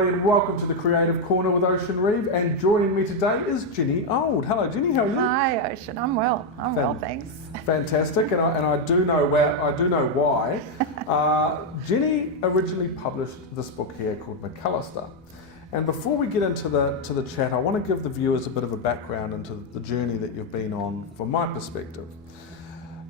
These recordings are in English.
everybody, and welcome to the Creative Corner with Ocean Reeve. And joining me today is Ginny Old. Hello, Ginny. How are you? Hi, Ocean. I'm well. I'm well, thanks. Fantastic, and I do know why. Ginny originally published this book here called McAllister. And before we get into the chat, I want to give the viewers a bit of a background into the journey that you've been on from my perspective.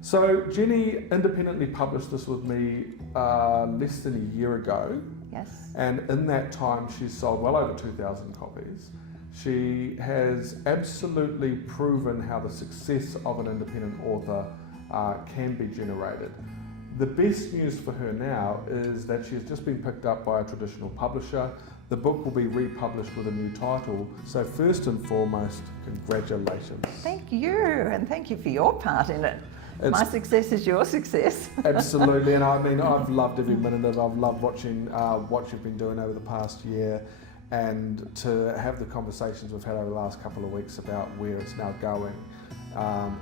So Ginny independently published this with me less than a year ago. Yes. And in that time she's sold well over 2,000 copies. She has absolutely proven how the success of an independent author can be generated. The best news for her now is that she has just been picked up by a traditional publisher. The book will be republished with a new title. So first and foremost, congratulations. Thank you, and thank you for your part in it. My success is your success. Absolutely, and I mean, I've loved every minute of it. I've loved watching what you've been doing over the past year, and to have the conversations we've had over the last couple of weeks about where it's now going,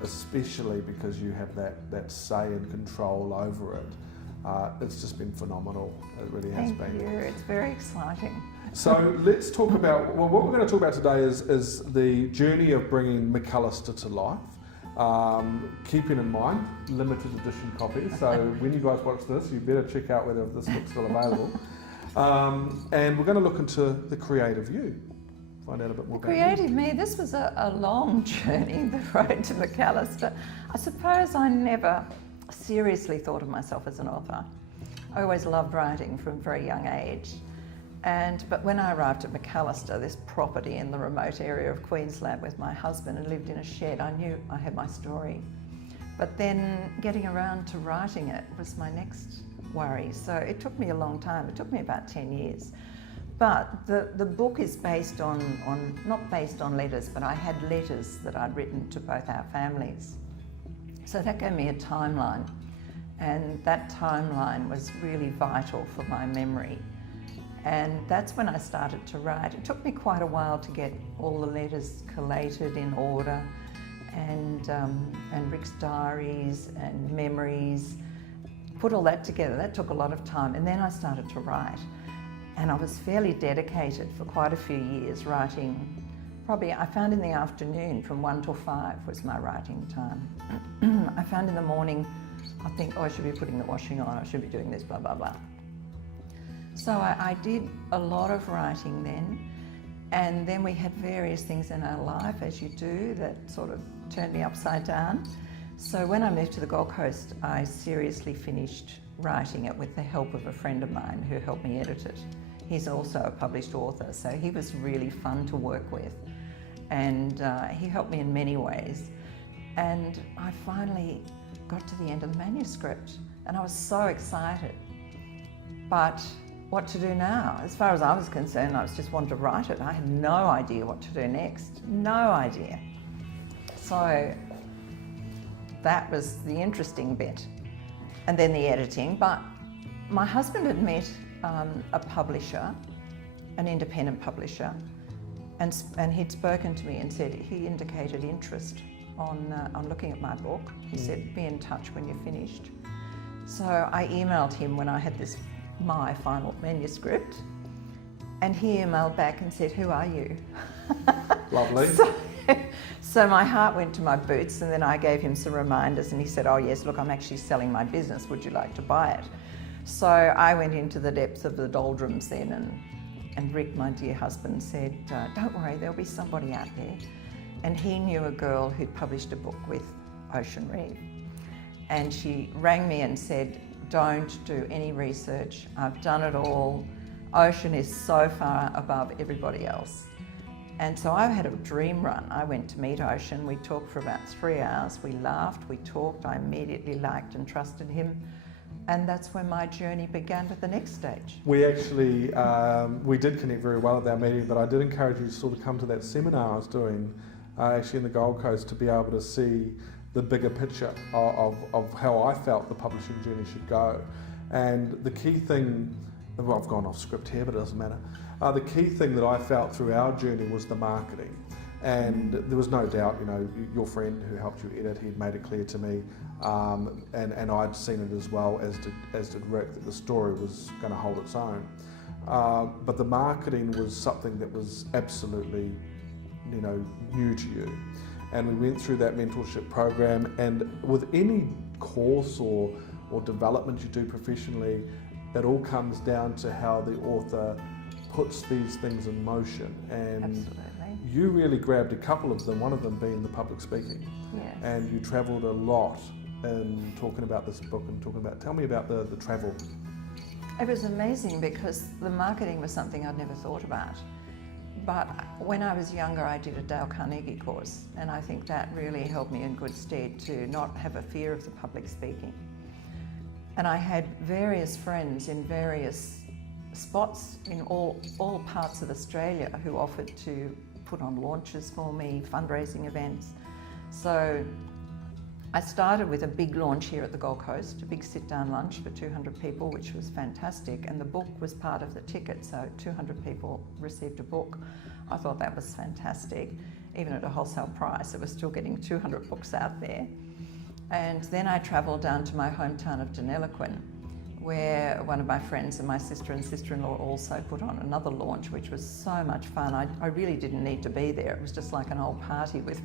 especially because you have that say and control over it. It's just been phenomenal. It really has been. Thank you. It's very exciting. So let's talk about, well, what we're going to talk about today is the journey of bringing McAllister to life. Keeping in mind limited edition copies, so when you guys watch this you better check out whether this book's still available, and we're going to look into the creative you, find out a bit more about Creative me, this was a long journey, the road to McAllister. I suppose I never seriously thought of myself as an author. I always loved writing from a very young age. But when I arrived at McAllister, this property in the remote area of Queensland with my husband and lived in a shed, I knew I had my story. But then getting around to writing it was my next worry. So it took me a long time. It took me about 10 years. But the book is based on not based on letters, but I had letters that I'd written to both our families. So that gave me a timeline. And that timeline was really vital for my memory. And that's when I started to write. It took me quite a while to get all the letters collated in order, and Rick's diaries and memories, put all that together. That took a lot of time, and then I started to write. And I was fairly dedicated for quite a few years, writing. Probably I found in the afternoon from 1 till 5 was my writing time. I found in the morning, I think, oh, I should be putting the washing on, I should be doing this, blah, blah, blah. So I did a lot of writing then, and then we had various things in our life, as you do, that sort of turned me upside down. So when I moved to the Gold Coast, I seriously finished writing it with the help of a friend of mine who helped me edit it. He's also a published author, so he was really fun to work with, and he helped me in many ways. And I finally got to the end of the manuscript, and I was so excited. But what to do now? As far as I was concerned, I just wanted to write it. I had no idea what to do next. No idea. So that was the interesting bit. And then the editing. But my husband had met a publisher, an independent publisher, and he'd spoken to me and said he indicated interest on looking at my book. He said, be in touch when you're finished. So I emailed him when I had my final manuscript, and he emailed back and said, who are you? Lovely. So my heart went to my boots, and then I gave him some reminders, and he said, oh yes, look, I'm actually selling my business, would you like to buy it? So I went into the depths of the doldrums then, and Rick, my dear husband, said, don't worry, there'll be somebody out there. And he knew a girl who'd published a book with Ocean Reeve, and she rang me and said, don't do any research. I've done it all. Ocean is so far above everybody else. And so I had a dream run. I went to meet Ocean. We talked for about 3 hours. We laughed, we talked. I immediately liked and trusted him. And that's when my journey began to the next stage. We actually, we did connect very well at that meeting, but I did encourage you to sort of come to that seminar I was doing actually in the Gold Coast to be able to see the bigger picture of how I felt the publishing journey should go. And the key thing, well, I've gone off script here, but it doesn't matter. The key thing that I felt through our journey was the marketing. And there was no doubt, you know, your friend who helped you edit, he'd made it clear to me, and I'd seen it as well, as did Rick, that the story was going to hold its own. but the marketing was something that was absolutely, new to you. And we went through that mentorship program, and with any course or development you do professionally, it all comes down to how the author puts these things in motion. And Absolutely. you really grabbed a couple of them, one of them being the public speaking. Yes. And you travelled a lot in talking about this book and tell me about the travel. It was amazing because the marketing was something I'd never thought about. But when I was younger, I did a Dale Carnegie course, and I think that really held me in good stead to not have a fear of the public speaking. And I had various friends in various spots in all parts of Australia who offered to put on launches for me, fundraising events. So I started with a big launch here at the Gold Coast, a big sit-down lunch for 200 people, which was fantastic, and the book was part of the ticket, so 200 people received a book. I thought that was fantastic. Even at a wholesale price, it was still getting 200 books out there. And then I travelled down to my hometown of Deniliquin, where one of my friends and my sister and sister-in-law also put on another launch, which was so much fun. I really didn't need to be there. It was just like an old party with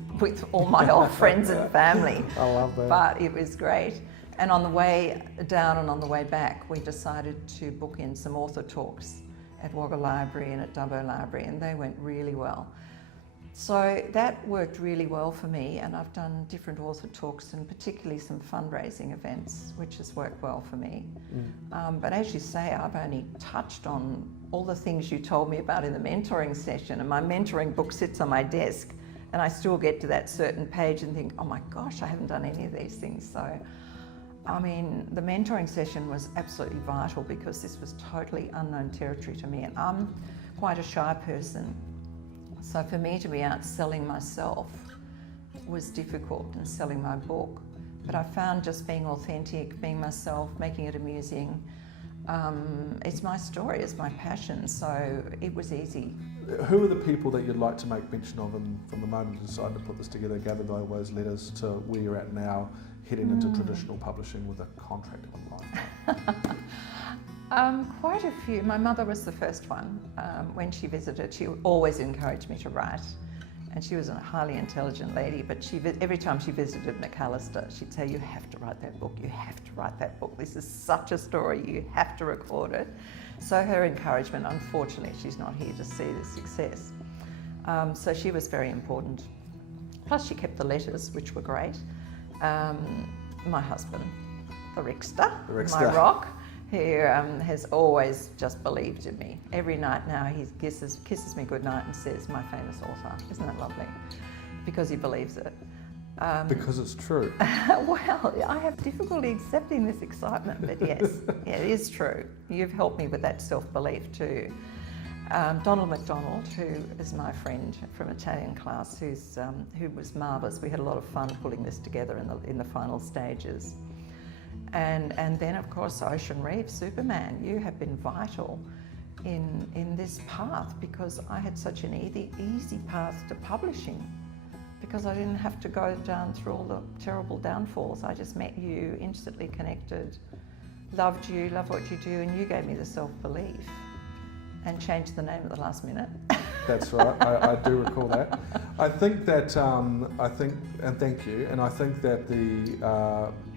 all my old friends and family. I love that. But it was great. And on the way down and on the way back, we decided to book in some author talks at Wagga Library and at Dubbo Library, and they went really well. So that worked really well for me, and I've done different author talks and particularly some fundraising events, which has worked well for me. But as you say, I've only touched on all the things you told me about in the mentoring session, and my mentoring book sits on my desk, and I still get to that certain page and think, oh my gosh, I haven't done any of these things. So, I mean, the mentoring session was absolutely vital because this was totally unknown territory to me, and I'm quite a shy person. So for me to be out selling myself was difficult, and selling my book. But I found just being authentic, being myself, making it amusing, it's my story, it's my passion, so it was easy. Who are the people that you'd like to make mention of from the moment you decided to put this together, gathered all those letters to where you're at now, heading into traditional publishing with a contract of a lifetime? Quite a few. My mother was the first one. When she visited, she always encouraged me to write. And she was a highly intelligent lady, but every time she visited McAllister, she'd say, you have to write that book, you have to write that book. This is such a story, you have to record it. So her encouragement, unfortunately, she's not here to see the success. So she was very important. Plus she kept the letters, which were great. My husband, the Rickster, my rock, who has always just believed in me. Every night now he kisses me goodnight and says, my famous author. Isn't that lovely? Because he believes it. Because it's true. Well, I have difficulty accepting this excitement, but yes, yeah, it is true. You've helped me with that self-belief too. Donald MacDonald, who is my friend from Italian class, who was marvellous. We had a lot of fun pulling this together in the final stages. And then, of course, Ocean Reeve, Superman, you have been vital in this path, because I had such an easy path to publishing, because I didn't have to go down through all the terrible downfalls. I just met you, instantly connected, loved you, loved what you do, and you gave me the self-belief and changed the name at the last minute. That's right, I do recall that. I think that, and thank you, and I think that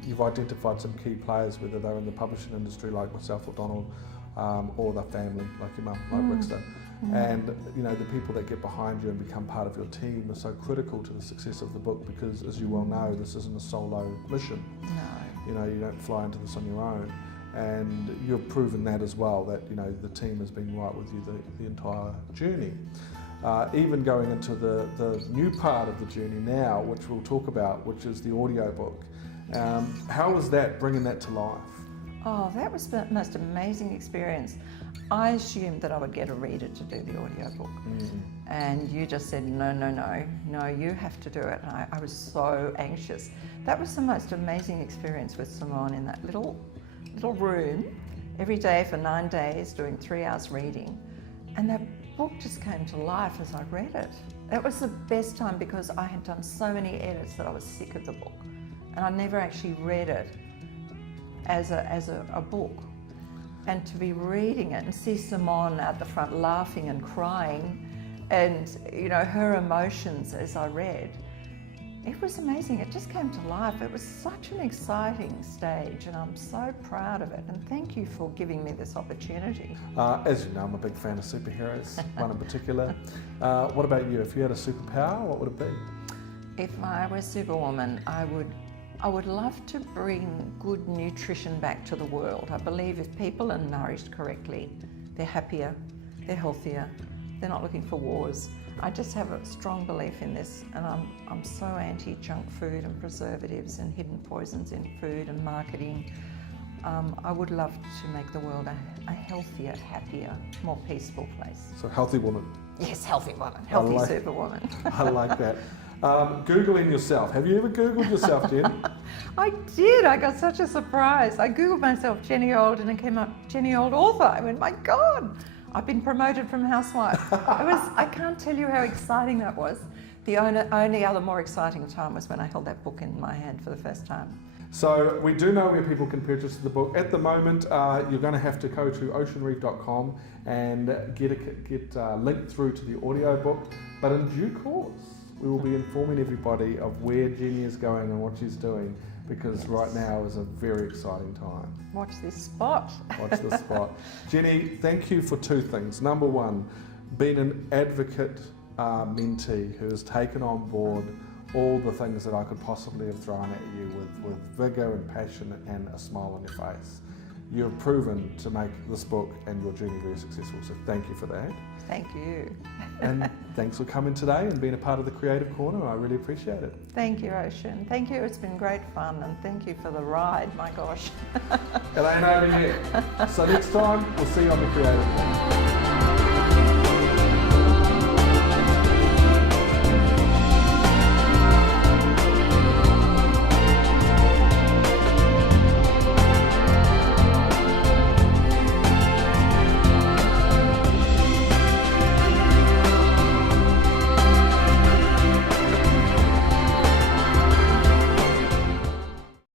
you've identified some key players, whether they're in the publishing industry like myself or Donald, or the family, like your mum, like Rickster. And the people that get behind you and become part of your team are so critical to the success of the book, because as you well know, this isn't a solo mission. No. You don't fly into this on your own. And you've proven that as well, that the team has been right with you the entire journey. Even going into the new part of the journey now, which we'll talk about, which is the audiobook. How was that, bringing that to life? Oh, that was the most amazing experience. I assumed that I would get a reader to do the audiobook. And you just said, no, you have to do it. And I was so anxious. That was the most amazing experience with Simone, in that little room, every day for 9 days, doing 3 hours reading. And that book just came to life as I read it. That was the best time, because I had done so many edits that I was sick of the book. And I never actually read it as a book. and to be reading it and see Simone at the front laughing and crying, and you know, her emotions as I read. It was amazing. It just came to life. It was such an exciting stage, and I'm so proud of it. And thank you for giving me this opportunity. As you know, I'm a big fan of superheroes, one in particular. What about you? If you had a superpower, what would it be? If I were Superwoman, I would love to bring good nutrition back to the world. I believe if people are nourished correctly, they're happier, they're healthier, they're not looking for wars. I just have a strong belief in this, and I'm so anti-junk food and preservatives and hidden poisons in food and marketing. I would love to make the world a healthier, happier, more peaceful place. So healthy woman. Yes, healthy woman, healthy Superwoman. I like that. Googling yourself. Have you ever Googled yourself, Jen? I did. I got such a surprise. I Googled myself Jenny Old and it came up Jenny Old author. I went, my God, I've been promoted from housewife. I can't tell you how exciting that was. The only other more exciting time was when I held that book in my hand for the first time. So we do know where people can purchase the book. At the moment, you're going to have to go to oceanreeve.com and get linked through to the audiobook. But in due course, we will be informing everybody of where Jenny is going and what she's doing, because right now is a very exciting time. Watch this spot. Watch this spot. Jenny, thank you for two things. Number one, being an advocate mentee who has taken on board all the things that I could possibly have thrown at you with vigour and passion and a smile on your face. You have proven to make this book and your journey very successful, so thank you for that. Thank you. And thanks for coming today and being a part of the Creative Corner. I really appreciate it. Thank you, Ocean. Thank you. It's been great fun, and thank you for the ride. My gosh. It ain't over yet. So next time, we'll see you on the Creative Corner.